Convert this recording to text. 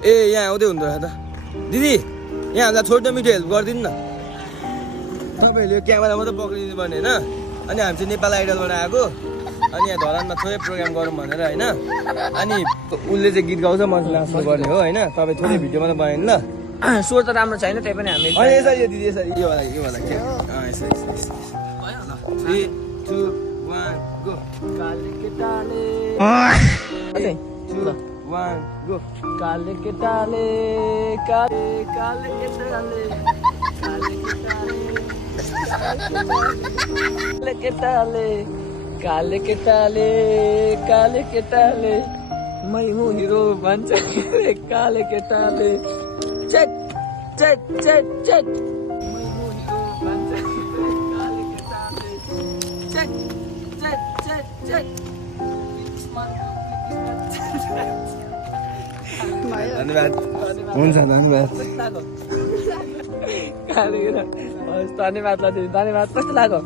ए यहाँ आउँदै हुँदो रहेछ त दिदी यहाँ हामीलाई छोटो मिठो हेल्प गरिदिनु न तपाईँहरूले यो क्यामेरा मात्रै पक्रिदिनु पर्ने होइन अनि हामी चाहिँ नेपाल आइडलबाट आएको अनि यहाँ धरानमा थोरै प्रोग्राम गरौँ भनेर होइन अनि उसले चाहिँ गीत गाउँछ मैले नाच्नु पर्ने हो होइन तपाईँ थोरै भिडियो मात्रै बनाइन् ल स्वर त राम्रो छैन त्यही पनि हामी अनि यसरी यो दिदी यसरी योवाला के यसरी 3 2 1 गो काले केटाले 3 2 1 गो काले केटाले काले केटाले काले केटाले मै हुँ हिरो भन्छ काले केटाले चेक चेक चेक चेक मै हुँ हिरो भन्छ काले केटाले चेक चेक चेक चेक धन्यवाद हुन्छ धन्यवाद धन्यवाद कस्तो लाग्यो?